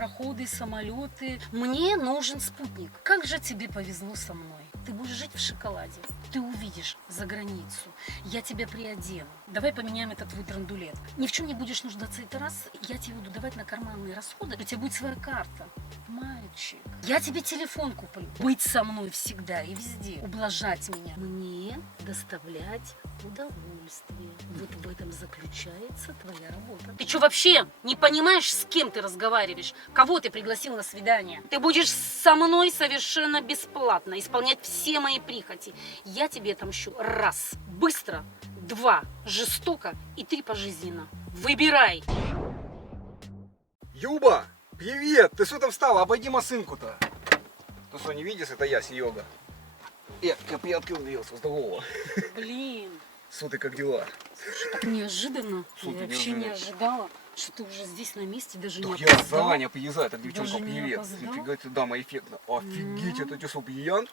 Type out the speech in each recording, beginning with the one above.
пароходы, самолеты. Мне нужен спутник. Как же тебе повезло со мной. Ты будешь жить в шоколаде. Ты увидишь за границу. Я тебя приодену. Давай поменяем этот твой драндулет. Ни в чем не будешь нуждаться это раз. Я тебе буду давать на карманные расходы. У тебя будет своя карта. Мальчик, я тебе телефон куплю. Быть со мной всегда и везде. Ублажать меня. Мне доставлять удовольствие. Вот в этом заключается твоя работа. Ты что вообще не понимаешь, с кем ты разговариваешь? Кого ты пригласил на свидание? Ты будешь со мной совершенно бесплатно исполнять все мои прихоти. Я тебе отомщу. Раз. Быстро. Два. Жестоко. И три. Пожизненно. Выбирай. Юба, привет! Ты что там встала? Обойди машинку-то. Ты что, не видишь? Это я, Серега. Я приоткрыл дверцу. Здорово. Блин. Что ты, как дела? Слушай, так неожиданно. Что Я ты вообще не неожиданно? ожидала, что ты уже здесь на месте, даже Так не я опоздал. заранее приезжаю, так девчонка, Даже не привет. опоздал? Нифига тебе, дама эффектно. Офигеть, Ну. это что, пьян?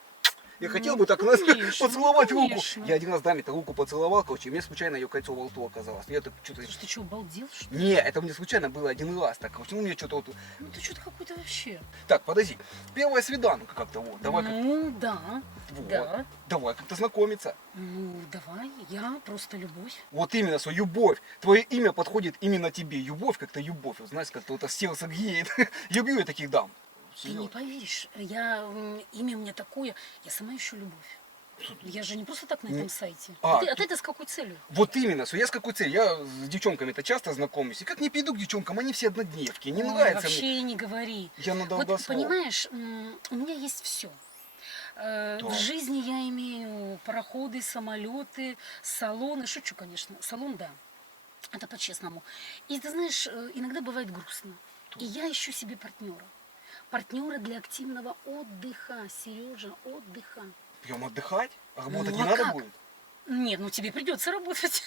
Я хотел Ну, бы так нас конечно, поцеловать руку. конечно. Я один раз даме-то руку поцеловал, короче, и мне случайно ее кольцо во рту оказалось. Я так что-то... Слушай, ты что, обалдел, что ли? Не, это мне случайно было один раз, так, короче, ну мне что-то вот... Ну ты что-то какой-то вообще. Так, подожди, первая свиданка как-то вот, давай как... Ну, да. Вот. Да. Давай как-то знакомиться. Ну, давай, я просто любовь. Вот именно, что любовь. Твое имя подходит именно тебе. Любовь как-то любовь. Вот, знаешь, как-то вот сердце греет. Люблю я таких дам. Ты не поверишь, имя у меня такое, я сама ищу любовь. Я же не просто так на этом сайте. А, А ты это с какой целью? Вот именно, что я с какой целью? Я с девчонками-то часто знакомлюсь. И как не приду к девчонкам, они все однодневки. Не Ой, нравится вообще мне. не говори. Я на Вот долгосрок. понимаешь, у меня есть все. В жизни я имею пароходы, самолеты, салоны. Шучу, конечно. Салон, да. Это по-честному. И ты знаешь, иногда бывает грустно. И я ищу себе партнера. Партнера для активного отдыха. Сережа, отдыха. Прям отдыхать? А работать Ну, не а надо как? будет? Нет, ну тебе придется работать.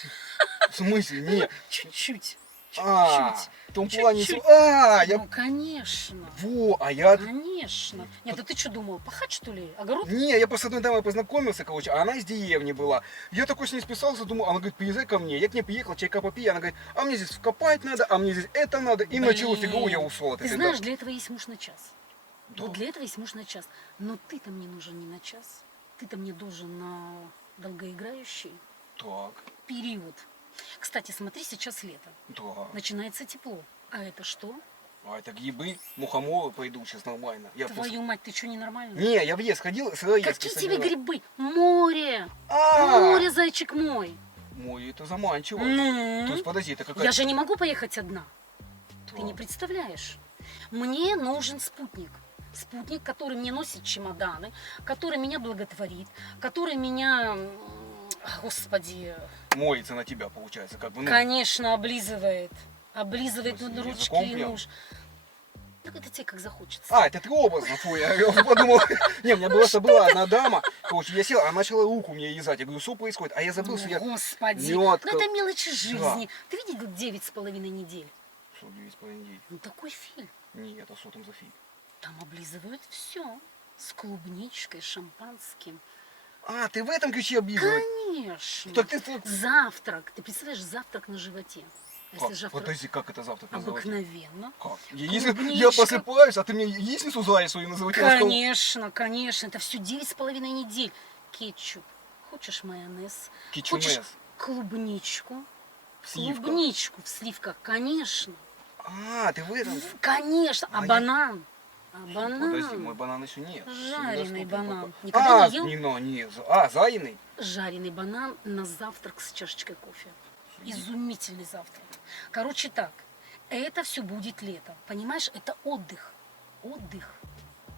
В смысле? Нет. Чуть-чуть. А, Чуть-чуть. в том плане... Чуть-чуть. Я... Ну, конечно. Во, а я... Конечно. Нет, а ты что думал, пахать что ли? Огород? Не, я просто с одной дамой познакомился, короче, а она из деревни была. Я такой с ней списался, думаю, она говорит, приезжай ко мне. Я к ней приехал, чайка попей, она говорит, а мне здесь вкопать надо, а мне здесь это надо. И началось игру, я ушел от Ты этой знаешь, дамы. для этого есть муж на час. Да. Вот для этого есть муж на час. Но ты-то мне нужен не на час. Ты-то мне должен на долгоиграющий Так, период. Кстати, смотри, сейчас лето. да. Начинается тепло. А это что? А это грибы, мухоморы пойдут сейчас нормально. Я Твою мать, ты что, ненормальный? Не, я в лес ходил, сыроежки Какие тебе собирал. грибы? Море! А, Море, зайчик мой! Мой, это заманчиво. Ну? То есть, подожди, это какая-то... Я же не могу поехать одна. Ты не Так. представляешь. Мне нужен спутник. Спутник, который мне носит чемоданы, который меня благотворит, который меня, господи, Моется на тебя, получается, как бы, ну... конечно, облизывает. Облизывает В смысле, ручки языком и прям? нож. Так это тебе как захочется. А, это ты образно твой, я подумал. Не, у меня была одна дама, короче, я сел, она начала руку мне лизать. Я говорю, что происходит? А я забыл, что я... Господи, мётка. ну это мелочи жизни. Ты видел 9,5 недель? Что, 9,5 недель? Ну такой фильм. Нет, а что там за фильм? Там облизывают все. С клубничкой, шампанским. А, ты в этом ключе облизываешь? Конечно. Так ты... Завтрак. Ты представляешь, завтрак на животе. А если Как? завтрак Подожди, как это завтрак называется? обыкновенно? Как? Если я Клубничка. просыпаюсь, а ты мне яичницу зваришь свою называть? Конечно, конечно. Это все 9,5 недель. Кетчуп. Хочешь майонез? Кетчумес. Хочешь клубничку? Сливка. Клубничку в сливках, конечно. А, ты в этом... Конечно. А А я- банан? А банан? Подожди, мой банан еще нет. Жареный Недоступен банан. пока. Никогда А, не ел? нет. А, жареный? Жареный банан на завтрак с чашечкой кофе. Изумительный завтрак. Короче так, это все будет лето. Понимаешь, это отдых. Отдых.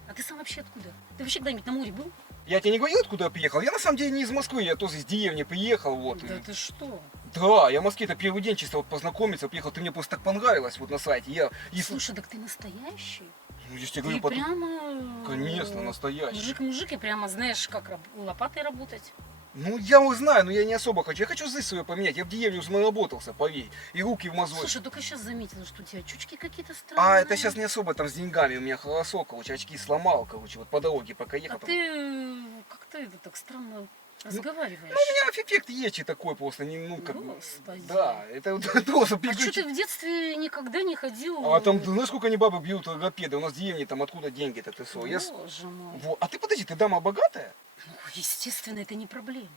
А ты сам вообще откуда? Ты вообще когда-нибудь на море был? Я тебе не говорил, откуда я приехал? Я на самом деле не из Москвы, я тоже из деревни приехал, вот. Да и- ты что? Да, я в Москве-то первый день чисто вот познакомиться приехал, ты мне просто так понравилась вот на сайте. Я, если... Слушай, так ты настоящий? Ну, я ж тебе Ты говорю, потом- прямо... Конечно, настоящий. Мужик-мужик, и прямо знаешь, как лопатой работать. Ну, я вот знаю, но я не особо хочу. Я хочу жизнь свою поменять. Я в деревне уже наработался, поверь. И руки в мозоль. Слушай, только сейчас заметила, что у тебя чучки какие-то А странные. это сейчас не особо там с деньгами. У меня холосок, короче, очки сломал, короче, вот по дороге пока А ехал. там. ты как-то это так странно разговариваешь. Ну, у меня эффект ечи такой просто, не, ну, как бы, Господи. да, это вот тоже А что ты в детстве никогда не ходил? А там, ты знаешь, сколько они бабы бьют логопеды? У нас в деревне, там откуда деньги-то, ты что? Боже мой. Вот. А ты подожди, ты дама богатая? Ну, естественно, это не проблема.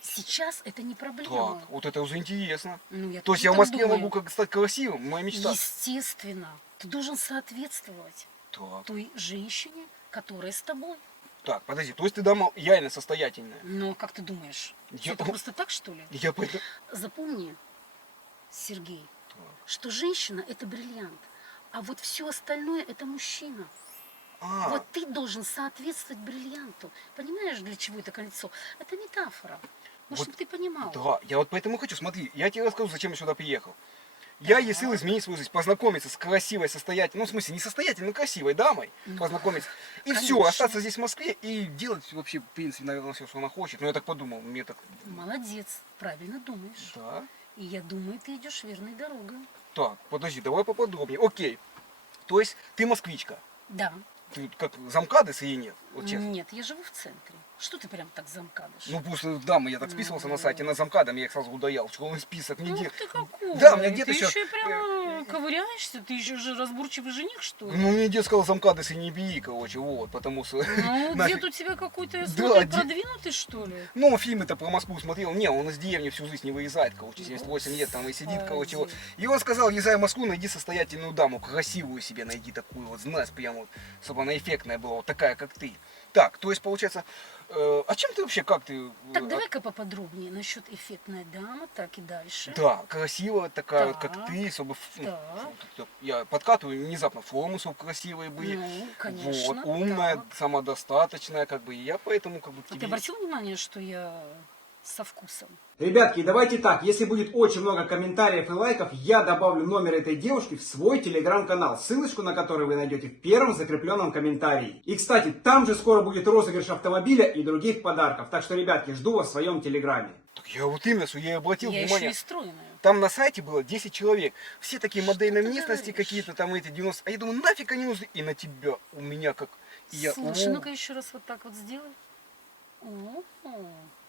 Сейчас это не Так, проблема. вот это уже интересно. Ну, я То есть тоже я в так Москве думаю. могу как стать красивым, моя мечта. Естественно. Ты должен соответствовать Так, той женщине, которая с тобой. так, подожди, то есть ты дама реально состоятельная? Но как ты думаешь, Я- это просто так, что ли? Я поэтому... Запомни, Сергей, Так. что женщина – это бриллиант, а вот все остальное – это мужчина. А, Вот ты должен соответствовать бриллианту. Понимаешь, для чего это кольцо? Это метафора. Ну, Вот чтобы ты понимал. да, я вот поэтому хочу, смотри, я тебе расскажу, зачем я сюда приехал. Я Так. решил изменить свою жизнь, познакомиться с красивой, состоятельной, ну, в смысле, не состоятельной, но красивой дамой, Ну, познакомиться. И все, конечно. остаться здесь в Москве и делать вообще, в принципе, наверное, все, что она хочет. Но я так подумал, мне так... Молодец, правильно думаешь. Да. И я думаю, ты идешь верной дорогой. Так, подожди, давай поподробнее. Окей. То есть ты москвичка. Да. Ты как замкадыс или нет? Вот честно. Нет, я живу в центре. Что ты прям так замкадыш? Ну, просто дамы, я так списывался на сайте, на замкадом, я их сразу удаял. Школьный список, не Ух де... ты какой! Да, у меня где-то ты еще... еще и прям ковыряешься, ты еще же разборчивый жених, что ли? Ну, мне дед сказал, замкадыс и не бери, короче, вот, потому что... Ну, нафиг. дед у тебя какой-то, я Да, смотрю, дед- продвинутый, что ли? Ну, фильмы-то про Москву смотрел. Не, он из деревни всю жизнь не выезжает, короче, 78 лет там и сидит, короче. Вот. Господи. И он сказал, езжай в Москву, найди состоятельную даму, красивую себе найди такую, вот, знаешь, прям вот, чтобы она эффектная была, вот такая, как ты. Так, то есть, получается, а чем ты вообще, как ты... Так, давай-ка поподробнее насчет эффектной дамы, так и дальше. Да, красивая такая, вот, как Так. ты, чтобы... Так. Я подкатываю внезапно форму, чтобы красивые были. Ну, конечно. Вот, умная, так. самодостаточная, как бы, и я поэтому, как бы, к А ты тебе... обратил внимание, что я со вкусом? Ребятки, давайте так, если будет очень много комментариев и лайков, я добавлю номер этой девушки в свой телеграм-канал, ссылочку на который вы найдете в первом закрепленном комментарии. И, кстати, там же скоро будет розыгрыш автомобиля и других подарков, так что, ребятки, жду вас в своем телеграме. Так я вот именно, что я и обратил Я еще внимание. и стройная. Там на сайте было 10 человек. Все такие модельной ты внешности, говоришь? какие-то там эти 90. А я думаю, нафиг они нужны. И на тебя, у меня как... И я, Слушай, о, ну-ка еще раз вот так вот сделай. О,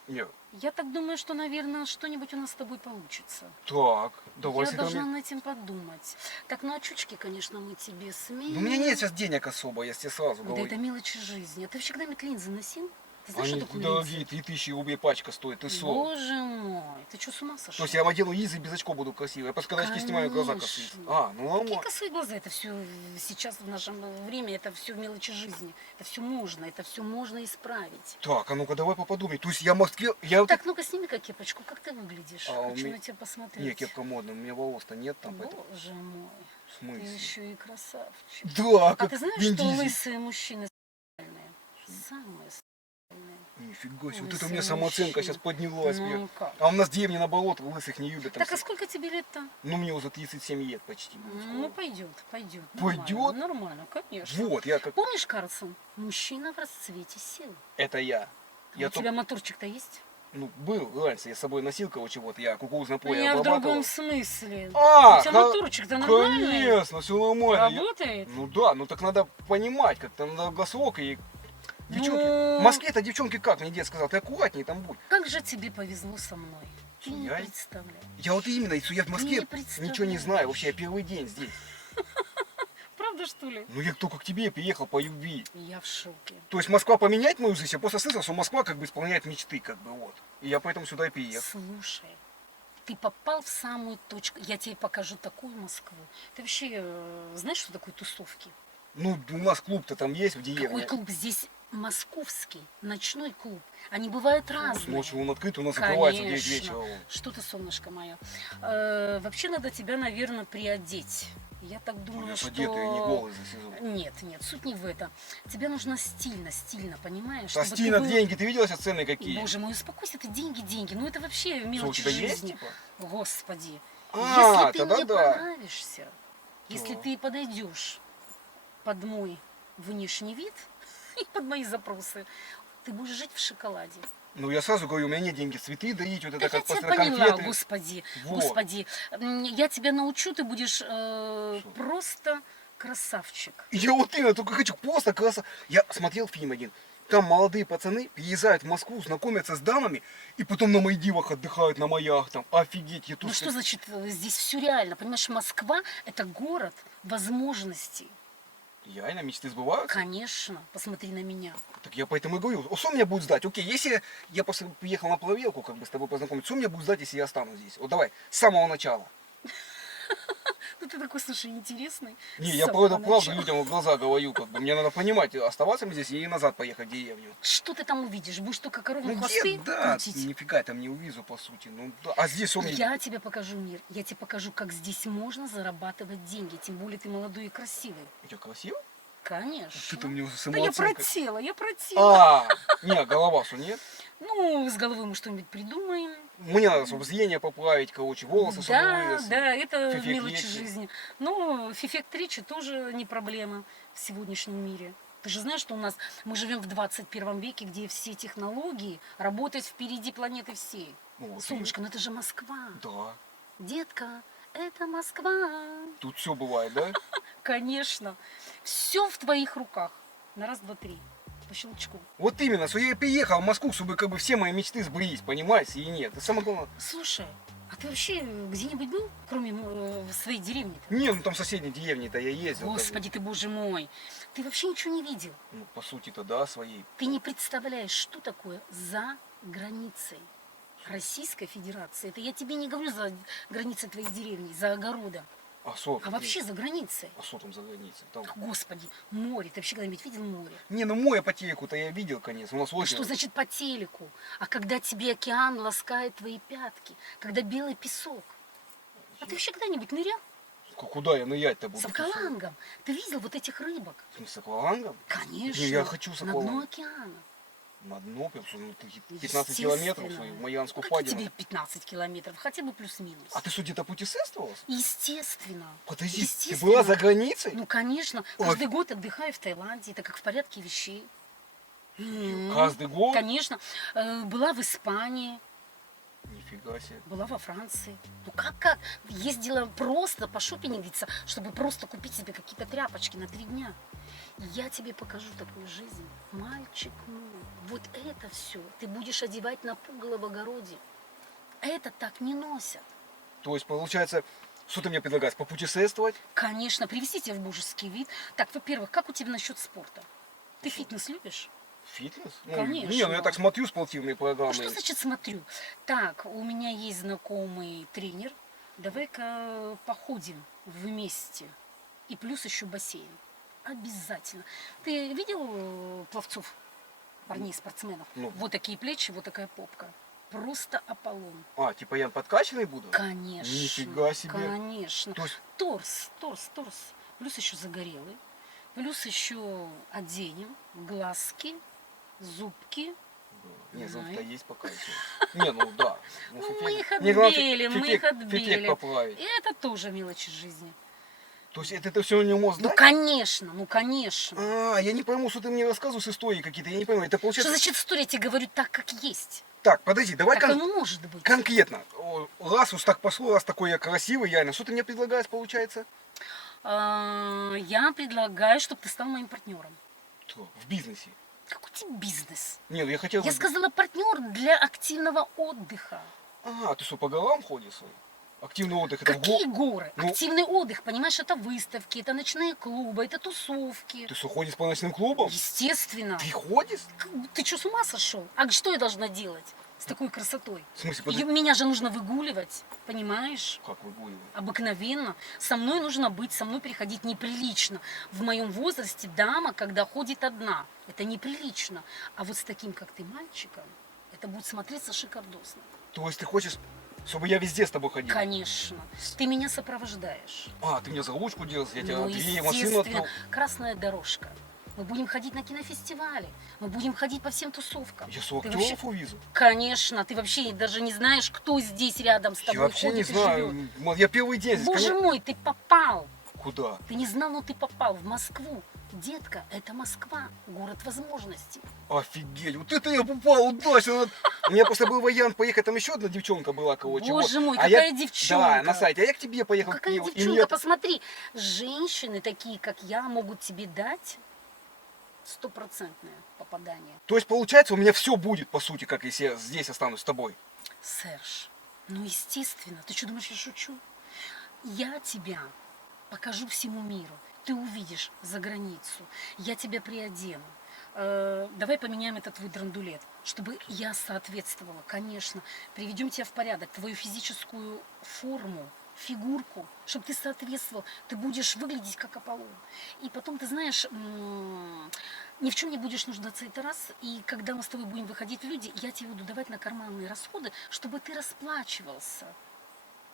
не, я так думаю, что, наверное, что-нибудь у нас с тобой получится. так, давай Я должна сэкономим. над этим подумать. Так, ну очучки, конечно, мы тебе сменим. Ну, у меня нет сейчас денег особо, я тебе сразу Да говорю. это мелочи жизни. А ты вообще когда-нибудь линзы носил? Ты знаешь, Они что такое дорогие, линзы? 3000 рублей пачка стоит, ты что? Боже мой, ты что, с ума То сошел? есть я одену лизы и без очков буду красивый. Я просто когда очки снимаю, глаза косые. Конечно. А, ну Какие нормально. косые глаза? Это все сейчас в нашем время, это все мелочи жизни. Это все можно исправить. Так, а ну-ка давай поподумай. То есть я в Москве... Я вот... Так, ну-ка сними-ка кепочку, как ты выглядишь? А, у Хочу меня- на тебя посмотреть. Не, кепка модная, у меня волос-то нет там, поэтому... Боже мой, В ты смысле? еще и красавчик. Да, А как ты знаешь, Вин что Дизель. лысые мужчины самые? Самые сильные. Нифига себе, вот Лысый это у меня самооценка мужчина. сейчас поднялась. Ну мне. как? А у нас деревня на болото, лысых не любят. Там Так, а все. сколько тебе лет-то? Ну, мне уже 37 лет почти. будет скоро. Ну, пойдет. Пойдет? Нормально, конечно. Вот, я как... Помнишь, Карлсон? Мужчина в расцвете сил. Это я. А Я у тебя моторчик-то есть? Ну, был раньше, я с собой носил чего-то, я кукурузное поле Я в обрабатывал. другом смысле. А, У тебя моторчик-то нормальный? конечно, все нормально. Я- Работает? Ну да, ну так надо понимать, как-то надо долгосрок и... Девчонки, Ну. в Москве-то девчонки как, мне дед сказал, ты аккуратней там будь. Как же тебе повезло со мной? Ты не Я? представляешь. Я вот именно, я в Москве не представляешь. ничего не знаю, вообще я первый день здесь. Правда, что ли? Ну я только к тебе приехал по любви. Я в шоке. То есть Москва поменять мою жизнь, я просто слышал, что Москва как бы исполняет мечты, как бы вот. И я поэтому сюда и приехал. Слушай, ты попал в самую точку. Я тебе покажу такую Москву. Ты вообще знаешь, что такое тусовки? Ну, у нас клуб-то там есть в деревне. Какой клуб? Здесь московский ночной клуб. Они бывают разные. Ночью он открыт, у нас закрывается в 9 Конечно. вечера. вон. Что ты, солнышко мое? Вообще надо тебя, наверное, приодеть. Я так Ну, думаю, я что... одетый, не голый за сезон. Нет, суть не в этом. Тебе нужно стильно, понимаешь? А чтобы ты стильно был- деньги, ты видела сейчас цены какие? Боже мой, успокойся, это деньги. Ну это вообще Что, у мелочи тебя есть, жизни. типа? Господи. А, Если ты тогда мне да. понравишься, если Да. ты подойдешь под мой внешний вид и под мои запросы, ты будешь жить в шоколаде. Ну, я сразу говорю, у меня нет денег цветы доить, вот это Да как я тебя после поняла, конфеты. господи, Вот. господи. Я тебя научу, ты будешь Что? просто красавчик. Я вот именно только хочу просто красота. Я смотрел фильм один Там молодые пацаны приезжают в Москву, знакомятся с дамами, и потом на Мальдивах отдыхают, на маях там. Офигеть, я тут... Ну что значит, здесь все реально? Понимаешь, Москва – это город возможностей. Реально, мечты сбываются? Конечно, посмотри на меня. Так я поэтому и говорю, что меня будет ждать? Окей, если я после приехал на плавелку, как бы с тобой познакомиться, что меня будет ждать, если я останусь здесь? Вот давай, с самого начала. Ну ты такой, слушай, интересный. Не, С я самого правда правду начала. людям в глаза говорю, как бы. Мне надо понимать, оставаться мне здесь или назад поехать в деревню. Что ты там увидишь? Будешь только корову Ну хвосты где, да, крутить? нифига я там не увижу, по сути. Ну, да. А здесь он... Я тебе покажу мир. Я тебе покажу, как здесь можно зарабатывать деньги. Тем более ты молодой и красивый. У тебя красиво? Конечно. Ты-то мне уже Да я самооценка. протела, я протела. А, не, голова что, нет? Ну, с головой мы что-нибудь придумаем. Мне надо, чтобы зрение поправить, короче, волосы, чтобы Да, выросли. да, это Фифек мелочи речи. жизни. Но фифект речи тоже не проблема в сегодняшнем мире. Ты же знаешь, что у нас мы живем в 21 веке, где все технологии работают впереди планеты всей. Ну, вот Солнышко, ну это же Москва. и- Да. Детка, это Москва. Тут все бывает, да? Конечно. Все в твоих руках. На раз, два, три. По щелчку. Вот именно, что я и приехал в Москву, чтобы как бы все мои мечты сбылись, понимаешь, и нет. Это самое главное. Слушай, а ты вообще где-нибудь был, кроме своей деревни? Не, ну там в соседней деревне-то я ездил. как бы. Господи ты, боже мой. Ты вообще ничего не видел. Ну, по сути-то, да, своей. Ты не представляешь, что такое за границей Российской Федерации. Это я тебе не говорю за границей твоей деревни, за огородом, А что? а вообще за границей. А что там за граница? Там... Господи, море. Ты вообще когда-нибудь видел море? Не, ну море по телеку-то я видел, конечно. У нас А озеро. что значит по телеку? А когда тебе океан ласкает твои пятки, когда белый песок. А ты вообще когда-нибудь нырял Куда я нырять-то буду? с аквалангом? Ты видел вот этих рыбок? В смысле, с аквалангом? Конечно. Не, я хочу с на дно аквалангом. океана. На дно, потому что ну, 15 километров Естественно. в Марианскую Ну, какие впадину. тебе 15 километров? Хотя бы плюс-минус. А ты что, где-то путешествовала? Естественно. Подожди, ты Естественно. была за границей? Ну, конечно. Ой. Каждый год отдыхаю в Таиланде. Это как в порядке вещей. Каждый год? Конечно. Была в Испании, Нифига себе. была во Франции. Ну как? Ездила просто пошопингиться, чтобы просто купить себе какие-то тряпочки на 3 дня. Я тебе покажу такую жизнь. Мальчик мой, вот это все ты будешь одевать на пугало в огороде. Это так не носят. То есть, получается, что ты мне предлагаешь? Попутешествовать? Конечно, привести тебя в божеский вид. Так, во-первых, как у тебя насчет спорта? Ты фитнес любишь? Фитнес? Конечно. Не, ну я так смотрю спортивные Ну, программы. что значит смотрю? Так, у меня есть знакомый тренер. Давай-ка походим вместе. И плюс еще бассейн. Обязательно. Ты видел пловцов, парней, спортсменов? Ну. Вот такие плечи, вот такая попка. Просто Аполлон. А, типа я подкачанный буду? Конечно. Нифига себе. Конечно. То есть, Торс. Плюс еще загорелый. Плюс еще оденем глазки, зубки. не, Ага. зуб-то есть пока еще. Не, ну да. Ну, фифек- мы их Мне главное отбелим, мы их фифек отбелим. поправить. И это тоже мелочи жизни. То есть это все не можешь Ну, знать? конечно, ну, конечно. А, я не пойму, что ты мне рассказываешь истории какие-то, я не пойму. Это Что получается... значит история? Я тебе говорю так, как есть. Так, подожди, давай Так оно может быть. конкретно. Раз уж так пошло, раз такой я красивый, реально, что ты мне предлагаешь, получается? Я предлагаю, чтобы ты стал моим партнером. Что, в бизнесе? Какой тебе бизнес? Не, ну я хотел... Я сказала партнер для активного отдыха. А, ты что, по горам ходишь? Активный отдых, это в Какие гор... горы? Ну- Активный отдых, понимаешь, это выставки, это ночные клубы, это тусовки. Ты что, ходишь по ночным клубам? Естественно. Ты ходишь? Ты что, с ума сошел? А что я должна делать с такой красотой? В смысле, И подожди, меня же нужно выгуливать, понимаешь? как выгуливать? Обыкновенно. Со мной нужно быть, со мной переходить неприлично. В моем возрасте дама, когда ходит одна, это неприлично. А вот с таким, как ты, мальчиком, это будет смотреться шикардосно. То есть ты хочешь, чтобы я везде с тобой ходил? Конечно. Ты меня сопровождаешь. А, ты мне за ручку делаешь, я тебя Ну, две машину естественно, открыл. красная дорожка. Мы будем ходить на кинофестивали, мы будем ходить по всем тусовкам. Я Ты актеров вообще- увижу. Конечно, ты вообще даже не знаешь, кто здесь рядом с тобой Я вообще не ходит и знаю. живет. Я первый день здесь. Боже конечно. мой, ты попал. Куда? Ты не знал, но ты попал в Москву. Детка, это Москва, город возможностей. Офигеть, вот это я попал удачно. У меня просто был вариант поехать, там еще одна девчонка была, короче. Боже вот. мой, А какая я- девчонка. Да, на сайте. А я к тебе поехал. Какая и девчонка, мне- посмотри, женщины такие, как я, могут тебе дать Стопроцентное попадание. То есть, получается, у меня все будет, по сути, как если я здесь останусь с тобой. Серж, ну естественно. Ты что, думаешь, я шучу? Я тебя покажу всему миру. Ты увидишь за границу. Я тебя приодену. Давай поменяем этот твой драндулет, чтобы я соответствовала, конечно. Приведем тебя в порядок, твою физическую форму, фигурку, чтобы ты соответствовал. Ты будешь выглядеть как Аполлон. И потом, ты знаешь, ни в чем не будешь нуждаться, это раз. И когда мы с тобой будем выходить в люди, я тебе буду давать на карманные расходы, чтобы ты расплачивался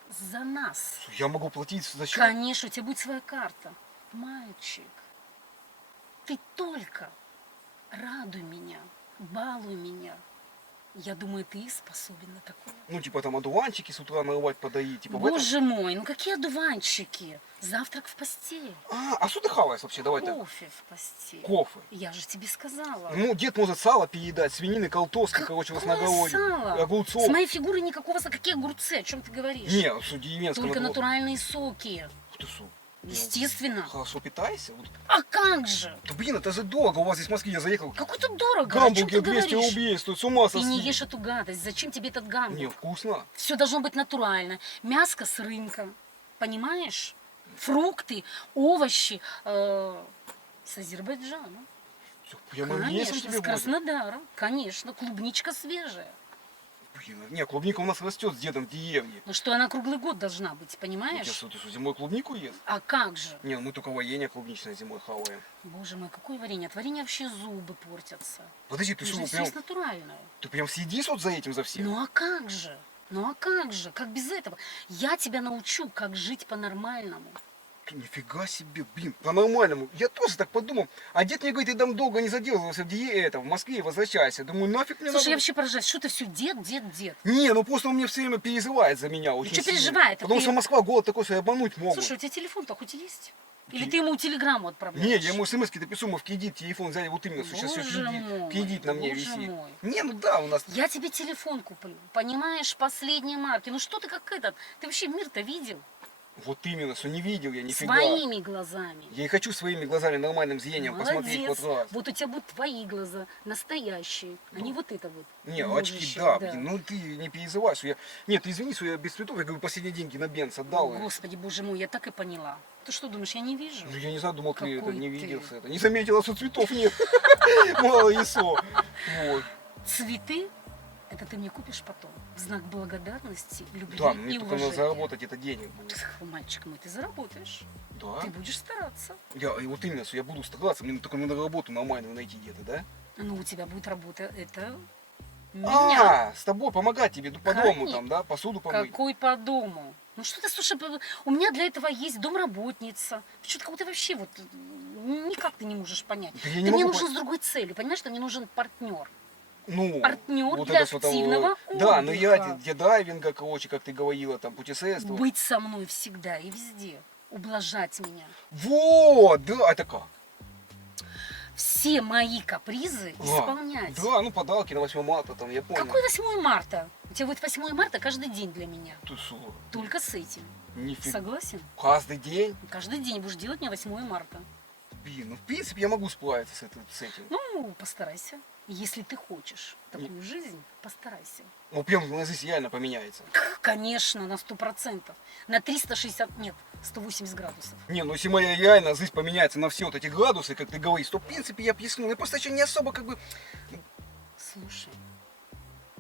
за нас. Я могу платить за счет? Конечно, у тебя будет своя карта. Мальчик, ты только радуй меня, балуй меня. Я думаю, ты способен на такое. Ну, типа там одуванчики с утра нарывать, подоить. Типа, в этом? Боже мой, ну какие одуванчики? Завтрак в постель. А что ты хаваешь вообще? Давай так. Кофе в постель. Кофе. Я же тебе сказала. Ну, дед может сало переедать, свинины, колтоски, короче, Какое возногородие, сало? огурцов. С моей фигурой никакого сала. Какие огурцы? О чем ты говоришь? Не, что деревенское. Только натуральные соки. Ух ты, шо. Естественно. Хорошо питайся. Вот. А как же? Да блин, это же дорого. У вас здесь в Москве я заехал. Какой тут дорого? О чем ты Гамбургер 200 говоришь? рублей стоит, с ума Ты сойти. не ешь эту гадость. Зачем тебе этот гамбургер? Не, вкусно. Все должно быть натурально. Мяско с рынка. Понимаешь? Фрукты, овощи с Азербайджана. Всё, прямо лесом Конечно, тебе с возят. Краснодара. Конечно, клубничка свежая. Блин, не, клубника у нас растет с дедом в деревне. Ну что, она круглый год должна быть, Ну, понимаешь? ты что, зимой клубнику ест? А как же? Не, ну мы только варенье клубничное зимой хаваем. Боже мой, какое варенье? От варенья вообще зубы портятся. Подожди, ты Здесь что, все прям, есть натуральное. ты прям следишь вот за этим, за всем? Ну а как же? Ну а как же? Как без этого? Я тебя научу, как жить по-нормальному. Ты нифига себе, блин, по-нормальному. Я тоже так подумал. А дед мне говорит, ты там долго не задерживался в Москве, возвращайся. Думаю, нафиг мне Слушай, я надо. вообще поражаюсь, что ты все дед. Не, ну просто он мне все время переживает за меня очень что сильно. переживает? Потому Ты- что Москва город такой, что и обмануть могут. Слушай, у тебя телефон-то хоть есть? Или Те- ты ему телеграмму отправляешь? Не, я ему смс-ки пишу, мы в кредит, телефон взяли вот именно, что сейчас все Боже мой, кредит на мне боже висит. мой. Не, ну да, у нас. Я тебе телефон куплю, понимаешь, последней марки. Ну что ты как этот? Ты вообще мир-то видел? Вот именно, что не видел я нифига. Своими глазами. Я и хочу своими глазами нормальным зрением посмотреть Молодец. вот раз. Вот у тебя будут твои глаза, настоящие, а не вот это вот. Не, очки, можущее, да, блин, ну ты не переживай, что я... Нет, ты извини, что я без цветов, я говорю, последние деньги на бенз отдал. Господи, боже мой, я так и поняла. Ты что думаешь, я не вижу? Ну я не знаю, думал, ты это Какой не ты? видел это. Не заметила, что цветов нет. Мало ясо. Вот. Цветы, это ты мне купишь потом. В знак благодарности, любви Да, и мне только надо уважения. заработать это денег будет. Мальчик мой, ты заработаешь. Да? Ты будешь стараться. Я, и вот именно, что я буду стараться, мне только надо работу нормальную найти где-то, да? Ну, у тебя будет работа, это меня. А, с тобой помогать тебе по дому Конечно. там, да, посуду помыть. Какой по дому? Ну что ты, слушай, у меня для этого есть домработница. Что-то ты вообще вот никак ты не можешь понять. Да я Ты не мне могу нужен с другой целью, понимаешь, что мне нужен партнер. Ну, Партнер для вот там, активного да, ну я отдыха. для дайвинга, короче, как ты говорила, там, путешествовать. Быть со мной всегда и везде. Ублажать меня. Вот, да, это как? Все мои капризы А, исполнять. Да, ну подарки на 8 марта, там, я понял. Какой 8 марта? У тебя будет 8 марта каждый день для меня. Ты что? Только с этим. Нифига. Согласен? Каждый день? Каждый день будешь делать мне 8 марта. Блин, ну в принципе я могу справиться с этим. Ну, постарайся. Если ты хочешь такую жизнь, постарайся. Ну прям на жизнь реально поменяется. Конечно, на 100%. На 360, нет, 180 градусов. Не, ну если моя реально жизнь поменяется на все вот эти градусы, как ты говоришь, то в принципе я пьяну. Я просто еще не особо как бы... Слушай,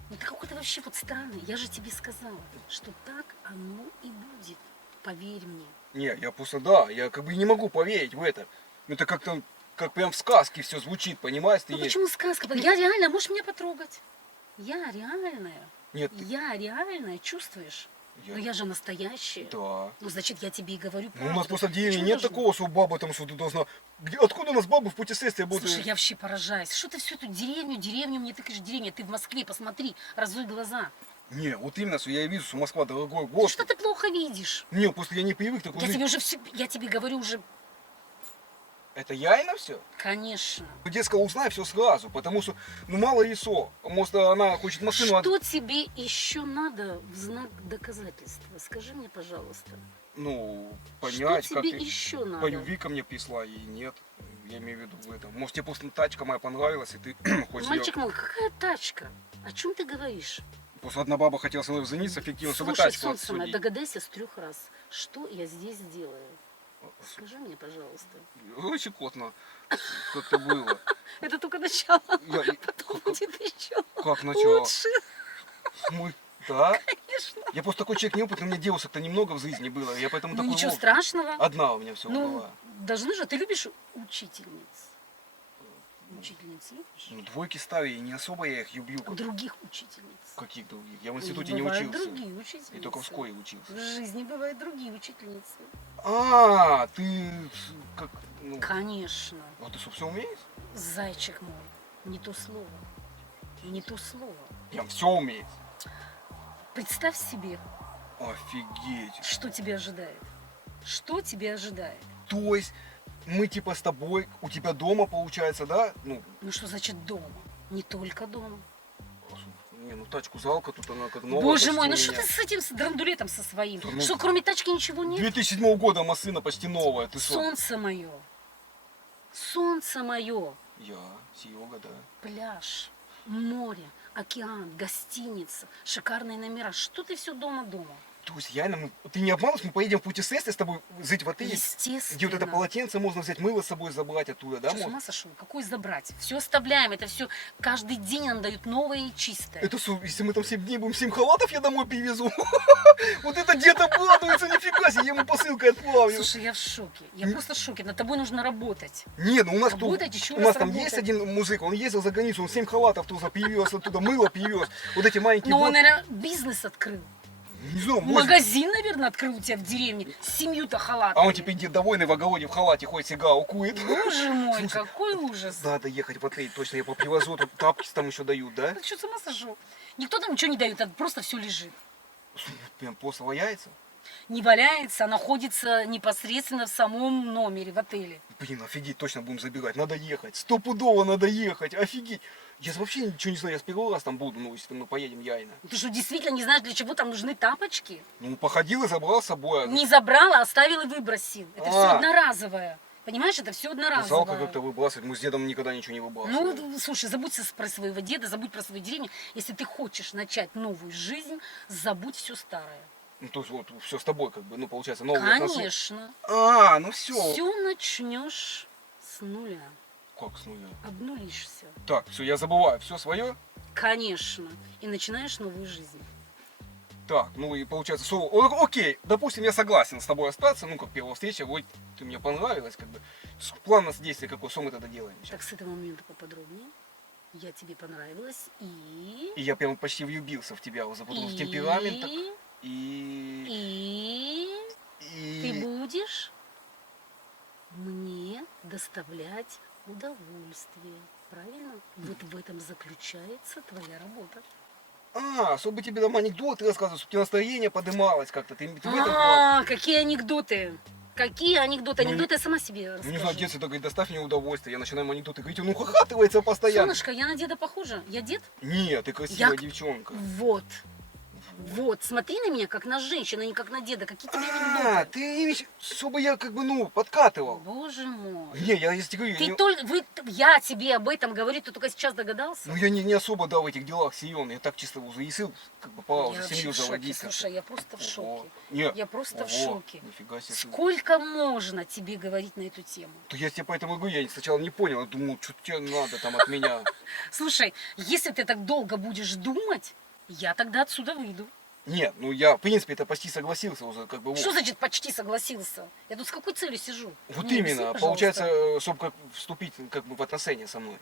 ну ты какой-то вообще вот странный. Я же тебе сказала, что так оно и будет. Поверь мне. Не, я просто, да, я как бы не могу поверить в это. Это как-то, как прям в сказке все звучит, понимаешь? Ты Ну не- почему сказка? Я реально, можешь меня потрогать? Я реальная. Нет, ты- Я реальная, чувствуешь? я- Но я же настоящая. Да. Ну, значит, я тебе и говорю Ну, у нас правду. просто в деревне Почему нет должна? такого, что баба там что-то должна... Откуда у нас бабы в путешествии будут? Слушай, я вообще поражаюсь. Что ты всю эту деревню, мне тыкаешь деревня. Ты в Москве, посмотри, разуй глаза. Не, вот именно, что я вижу, что Москва дорогой город. Что ты плохо видишь? Не, просто я не привык такой Я жить. тебе уже все, я тебе говорю уже, Это реально все? конечно. Детская узнай все сразу, потому что, ну мало ли что. Может, она хочет машину... Что тебе еще надо в знак доказательства? Скажи мне, пожалуйста. Ну, Что понять, как тебе ты еще по надо? любви ко мне пришла и нет. Я имею в виду в этом. Может, тебе просто тачка моя понравилась, и ты хочешь её- Мальчик мой, какая тачка? О чем ты говоришь? Просто одна баба хотела со мной жениться, фиктивно, чтобы Слушай, тачку солнце мое, отсудить. догадайся с 3 раз, что я здесь делаю. Скажи мне, пожалуйста. Щекотно. Как-то было. Это только начало, Я- потом будет еще Как начало? лучше, Мы... Да? конечно. Я просто такой человек неопытный, у меня девушек-то немного в жизни было, я поэтому Ну такой ничего вот. страшного. Одна у меня все Ну, была. должны же, ты любишь учительниц? Учительниц любишь? Ну, двойки ставили, и не особо я их люблю. Других учительниц. Каких других? Я в институте не Бывают учился. другие учительницы. И только в школе учился. В жизни бывают другие учительницы. А, ты как, ну, Конечно. а ты что, все умеешь? Зайчик мой, не то слово. Не то слово. Я все умею. Представь себе, Офигеть. что тебя ожидает. Что тебя ожидает? То есть мы типа с тобой, у тебя дома получается, да? Ну, Ну что значит дома? Не только дома. не, ну тачку жалко, тут она как новая. Боже почти мой, у ну что меня. ты с этим, с драндулетом со своим? Да ну- Что, кроме тачки ничего нет? 2007 года машина почти новая, ты что? Солнце мое. Солнце мое. Я, Серега, да. Пляж, море, океан, гостиница, шикарные номера. Что ты все дома-дома? То есть реально, ты не обманываешь, мы поедем в путешествие с тобой жить в отеле, Естественно. где вот это полотенце можно взять, мыло с собой забрать оттуда, да? Что, с можно? ума сошел? Какой забрать? Все оставляем, это все каждый день нам дают новое и чистое. Это что, если мы там 7 дней будем 7 халатов, я домой привезу. Вот это дед обрадуется, нифига себе, я ему посылкой отправлю. Слушай, я в шоке. Я просто в шоке. Над тобой нужно работать. Не, ну у нас тут, Работать, еще у нас раз там работать. есть один мужик, он ездил за границу, он 7 халатов туда привез, оттуда мыло привез. Вот эти маленькие Но он, блоки. наверное, бизнес открыл. Не знаю, может. Магазин, наверное, открыл у тебя в деревне с 7-то халатами. А он теперь дед довольный в огороде в халате ходит, сигару кует. Боже мой, Слушай, какой ужас. Надо ехать в отель, точно, я привозу, тут тапки там еще дают, да? Ты что, с ума сошел? Никто там ничего не дает, это просто все лежит. Прям просто валяется. Не валяется, а находится непосредственно в самом номере, в отеле. Блин, офигеть, точно будем забегать. Надо ехать. Стопудово надо ехать. Офигеть. Я вообще ничего не знаю, я с первый раз там буду, ну, если мы поедем яйно. Ты что, действительно не знаешь, для чего там нужны тапочки? Ну, походил и забрал с собой. Не забрал, а оставил и выбросил. Это все А. одноразовое. Понимаешь, это все одноразовое. Жалко как-то выбрасывать. Мы с дедом никогда ничего не выбрасывали. Ну, слушай, забудь про своего деда, забудь про свою деревню. Если ты хочешь начать новую жизнь, забудь все старое. Ну, то есть вот все с тобой, как бы, ну, получается, новые отношения. Конечно. А, ну все. Все начнешь с нуля. Как с нуля? Обнулишься. Так, все, я забываю. Все свое. Конечно. И начинаешь новую жизнь. Так, ну и получается, окей, допустим, я согласен с тобой остаться, ну, как первая встреча, вот ты мне понравилась, как бы. План нас действия какой, что мы тогда делаем сейчас? Так, с этого момента поподробнее. Я тебе понравилась и... И я прям почти влюбился в тебя, вот запутался в темпераментах. И ты будешь мне доставлять удовольствие. Правильно? Вот в этом заключается твоя работа. А, чтобы тебе там анекдоты рассказывать, чтобы тебе настроение подымалось как-то. Ты в этом плане. А, какие анекдоты? Какие анекдоты? Ну, Анекдоты я сама себе Ну, расскажу. не знаю, детство говорит, доставь мне удовольствие. Я начинаю ему анекдоты говорить, он ухахатывается постоянно. Солнышко, я на деда похожа? Я дед? Нет, ты красивая Я- девчонка. Вот. Вот, смотри на меня, как на женщину, а не как на деда. Какие тебе А, анекдоты? ты имеешь, чтобы я как бы, ну, подкатывал. Боже мой. Не, я если говорю, Ты я, только, я тебе об этом говорю, ты только сейчас догадался? ну, я не особо, да, в этих делах силен. Я так чисто уже ясыл, как бы пора Я уже вообще семью в шоке, заводить. как-то. слушай, я просто в Ого. шоке. Нет. Я просто в Ого, шоке. Нифига себе. Сколько можно тебе говорить на эту тему? То я тебе поэтому говорю, я сначала не понял, я думал, что тебе надо там от меня. Слушай, если ты так долго будешь думать, я тогда отсюда выйду. Нет, ну я, в принципе, это почти согласился уже, как бы. вот. Что значит почти согласился? Я тут с какой целью сижу? Вот Мне объясни, именно, пожалуйста. получается, чтобы как вступить как бы в отношения со мной.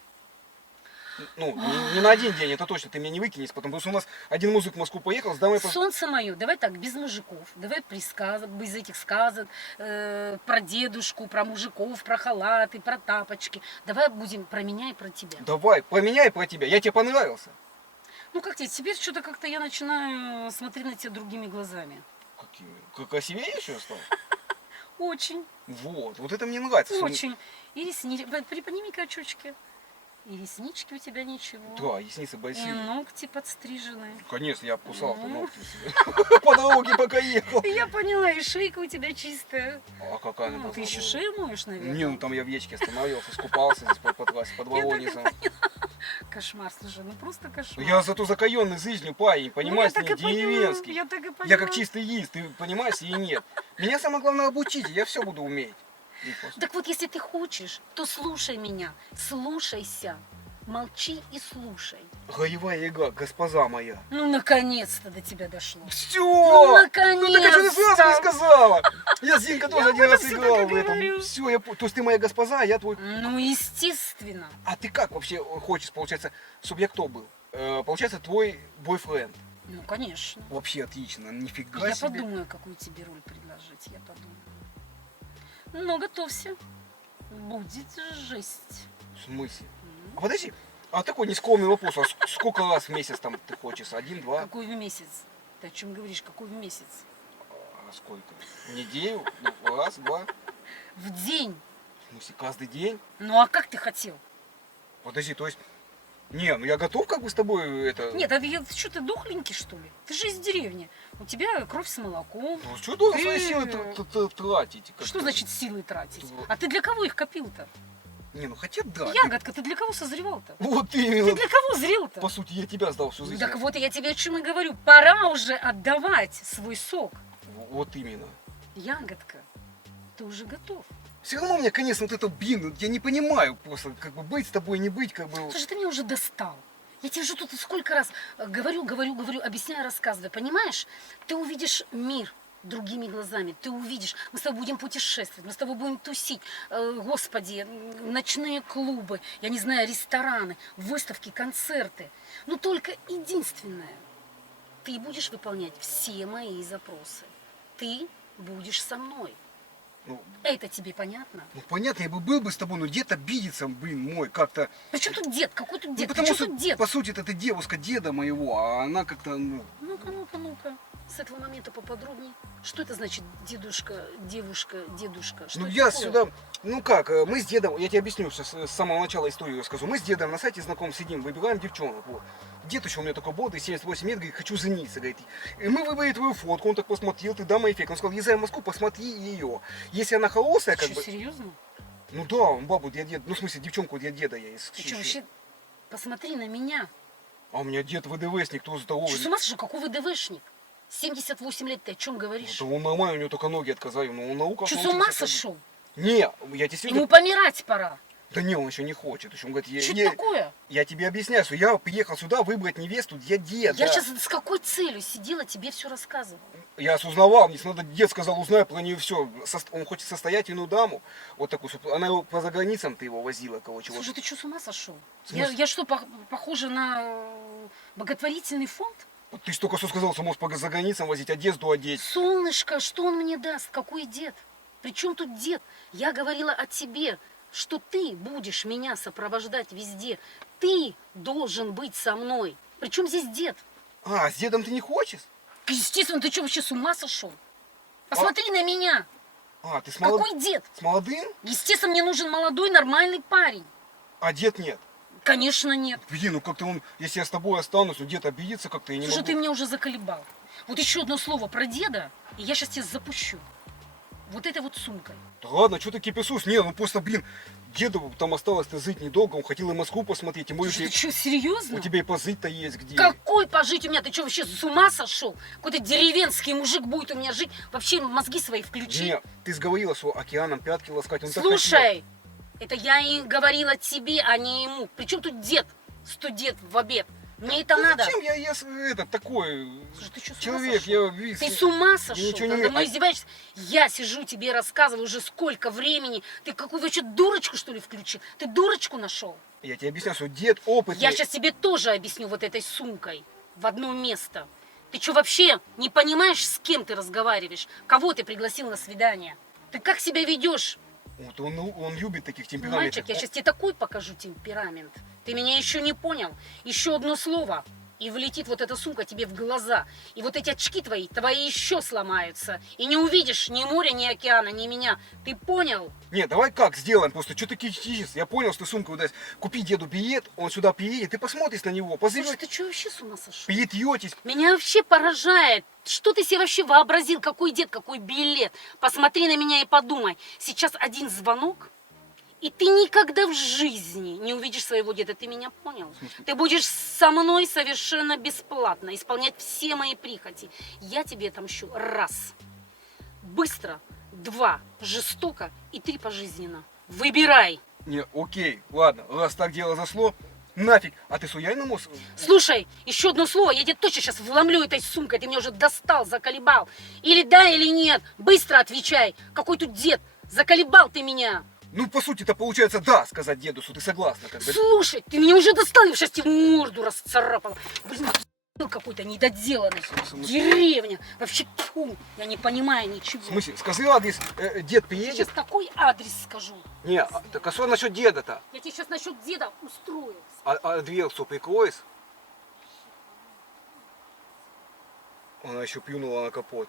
Ну, не на один день, это точно, ты меня не выкинешь, потому что у нас один мужик в Москву поехал, с дамой... Солнце мое, давай так, без мужиков, давай без этих сказок, про дедушку, про мужиков, про халаты, про тапочки. Давай будем про меня и про тебя. Давай, поменяй про тебя, я тебе понравился. Ну как тебе, теперь что-то как-то я начинаю смотреть на тебя другими глазами. Какими? Красивее еще стал? Очень, Вот это мне нравится. что- очень. И ресницы, приподними-ка очечки. И реснички у тебя ничего. Да, ресницы И большие. ногти подстрижены. Конечно, я обкусал Ну. ногти себе. По дороге пока ехал. Я поняла, и шейка у тебя чистая. А какая она Ну, ты должна еще была? шею моешь, наверное? Не, ну там я в речке остановился, скупался здесь по трассе, под Воронезом. Кошмар, слушай, ну просто кошмар. Я зато закаенный жизнью парень, понимаешь, Ну, я не так и поняла, деревенский. я так и поняла. Я как чистый яиц, ты понимаешь, и нет. Меня самое главное обучить, и я все буду уметь. И просто- Так вот, если ты хочешь, то слушай меня, слушайся. Молчи и слушай. Роевая яга, госпожа моя. Ну, наконец-то до тебя дошло. Все! Ну, Ну так а что ты сразу не сказала? Я с Зинкой тоже Я один об раз этом играл всё так в и этом. говорю. Все, то есть ты моя госпожа, а я твой... Ну, естественно. А ты как вообще хочешь, получается, чтобы я кто был? Получается, твой бойфренд. Ну, конечно. Вообще отлично, нифига Я себе. подумаю, какую тебе роль предложить, я подумаю. Ну, готовься. Будет жесть. В смысле? А подожди, а такой нескромный вопрос, а сколько раз в месяц там ты хочешь? Один, два? Какой в месяц? Ты о чем говоришь? Какой в месяц? А сколько? В неделю? Ну, раз, два? В день. В смысле, каждый день? Ну, а как ты хотел? Подожди, то есть... Не, ну я готов как бы с тобой это... Нет, а что ты дохленький, что ли? Ты же из деревни. У тебя кровь с молоком. Ну что должен Ты- свои силы тратить? как-то? Что значит силы тратить? Вот. А ты для кого их копил-то? Не, ну хотя да. ты- Ягодка, ты для кого созревал-то? Вот Ты именно. для кого зрел-то? По сути, я тебя сдал всю жизнь. Так вот, я тебе о чем и говорю. Пора уже отдавать свой сок. Вот именно. Ягодка, ты уже готов. Все равно у меня, конечно, вот это, блин, я не понимаю просто, как бы быть с тобой, не быть, как бы... Слушай, ты меня уже достал. Я тебе уже тут сколько раз говорю, объясняю, рассказываю. Понимаешь? Ты увидишь мир другими глазами. Ты увидишь. Мы с тобой будем путешествовать, мы с тобой будем тусить. Господи, ночные клубы, я не знаю, рестораны, выставки, концерты. Но только единственное. Ты будешь выполнять все мои запросы. Ты будешь со мной. Ну, Это тебе понятно? ну, понятно, я бы был бы с тобой, но дед обидится, блин, мой, как-то... Причем тут дед? Какой тут Ну, дед? потому Причем что, тут дед? по сути, это ты девушка деда моего, а она как-то, ну... Ну-ка. С этого момента поподробнее. Что это значит дедушка, девушка, дедушка? Что Ну это я такое? сюда, ну как, мы с дедом, я тебе объясню, сейчас с самого начала историю расскажу. Мы с дедом на сайте знаком сидим, выбираем девчонок, вот. Дед еще у меня такой бодрый, 78 лет, говорит, хочу жениться, говорит. И мы выбрали твою фотку, он так посмотрел, ты дама эффект. Он сказал, езжай в Москву, посмотри ее. Если она холостая, как Что, бы... серьезно? Ну да, он бабу для деда, ну в смысле девчонку для деда я из... Ты что, вообще, посмотри на меня. А у меня дед ВДВшник, кто здоровый. Что, с ума сошел? Какой ВДВшник? 78 лет, ты о чем говоришь? Это он нормально, у него только ноги отказали, но он наука... Что, с ума сошел? Не, я действительно... Ему помирать пора. Да не, он еще не хочет. Еще он говорит, Что это такое? я тебе объясняю, что я приехал сюда выбрать невесту для деда. Я сейчас с какой целью сидела, тебе все рассказывала. Я осознавал, если надо, дед сказал, узнай про нее все. Он хочет состоятельную даму, вот такую, чтобы она его по заграницам ты его возила, короче. Слушай, ты что, с ума сошел? В смысле? Я что, похожа на благотворительный фонд? Вот ты ж только что сказал, что можешь по заграницам возить, одежду одеть. Солнышко, что он мне даст? Какой дед? Причем тут дед? Я говорила о тебе, что ты будешь меня сопровождать везде. Ты должен быть со мной. Причем здесь дед? А, с дедом ты не хочешь? Естественно, ты что, вообще с ума сошел? Посмотри на меня. А, ты с Какой дед? молодым? Естественно, мне нужен молодой, нормальный парень. А дед нет. Конечно, нет. Блин, ну как-то он, если я с тобой останусь, ну дед обидится как-то, я не Слушай, могу. ты меня уже заколебал. Вот еще одно слово про деда, и я сейчас тебя запущу. Вот этой вот сумкой. Да ладно, что ты киписуешь? Не, ну просто, блин, деду там осталось-то жить недолго, он хотел и Москву посмотреть, тем более Слушай, ты что, серьезно? у тебя и позыть-то есть где. Какой пожить у меня? Ты что, вообще с ума сошел? Какой-то деревенский мужик будет у меня жить. Вообще мозги свои включи. Не, ты сговорила, что океаном пятки ласкать. Он так хотел. Слушай, это я и говорила тебе, а не ему. Причем тут дед, студент в обед. Мне это Да надо. зачем я этот такой Слушай, ты что, с ума человек, сошел? я видишь, Ты с ума сошел? ничего не Ты надо умею. мной издеваешься? Я сижу тебе рассказываю уже сколько времени. Ты какую вообще дурочку, что ли, включил? Ты дурочку нашел? Я тебе объясняю, что дед опытный. Я сейчас тебе тоже объясню вот этой сумкой в одно место. Ты что, вообще не понимаешь, с кем ты разговариваешь? Кого ты пригласил на свидание? Ты как себя ведешь? Вот он любит таких темпераментов. Мальчик, я сейчас тебе такой покажу темперамент. Ты меня еще не понял. Еще одно слово. и влетит вот эта сумка тебе в глаза. И вот эти очки твои еще сломаются. И не увидишь ни моря, ни океана, ни меня. Ты понял? Нет, давай как сделаем, просто что ты кичишься? Я понял, что сумка удастся. Купи деду билет, он сюда приедет, ты посмотришь на него, Слушай, позовешь, ты что вообще с ума сошел? приедетесь. Меня вообще поражает. Что ты себе вообще вообразил? Какой дед, какой билет? Посмотри на меня и подумай. Сейчас один звонок, и ты никогда в жизни не увидишь своего деда. Ты меня понял? Ты будешь со мной совершенно бесплатно исполнять все мои прихоти. Я тебе отомщу раз. Быстро. 2. Жестоко. И 3. Пожизненно. Выбирай. Не, окей, ладно, раз так дело зашло, нафиг. А ты суяй на мозг? Слушай, еще одно слово, я тебе точно сейчас вломлю этой сумкой. Ты меня уже достал, заколебал. Или да, или нет. Быстро отвечай. Какой тут дед? Заколебал ты меня. Ну, по сути, это получается да, сказать деду, что ты согласна, как бы. Слушай, ты меня уже достал, я сейчас тебе морду расцарапала. Блин, какой-то недоделанный. Деревня. Вообще, тьфу, я не понимаю ничего. В смысле, скажи адрес, дед Я приедет? сейчас такой адрес скажу. Не, так а что насчет деда-то? Я тебе сейчас насчет деда устрою. А дверцу прикроешь? Она еще плюнула на капот.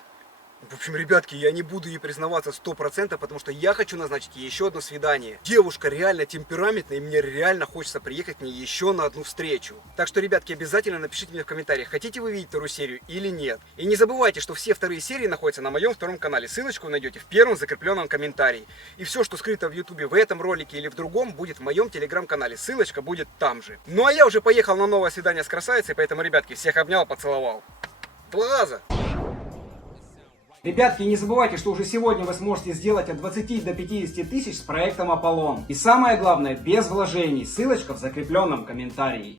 В общем, ребятки, я не буду ей признаваться 100%, потому что я хочу назначить ей еще одно свидание. Девушка реально темпераментная, и мне реально хочется приехать к ней еще на одну встречу. Так что, ребятки, обязательно напишите мне в комментариях, хотите вы видеть вторую серию или нет. И не забывайте, что все вторые серии находятся на моем втором канале. Ссылочку вы найдете в первом закрепленном комментарии. И все, что скрыто в ютубе в этом ролике или в другом, будет в моем телеграм-канале. Ссылочка будет там же. Ну а я уже поехал на новое свидание с красавицей, поэтому, ребятки, всех обнял, поцеловал. 2 раза. Ребятки, не забывайте, что уже сегодня вы сможете сделать от 20 до 50 тысяч с проектом Аполлон. И самое главное, без вложений. Ссылочка в закрепленном комментарии.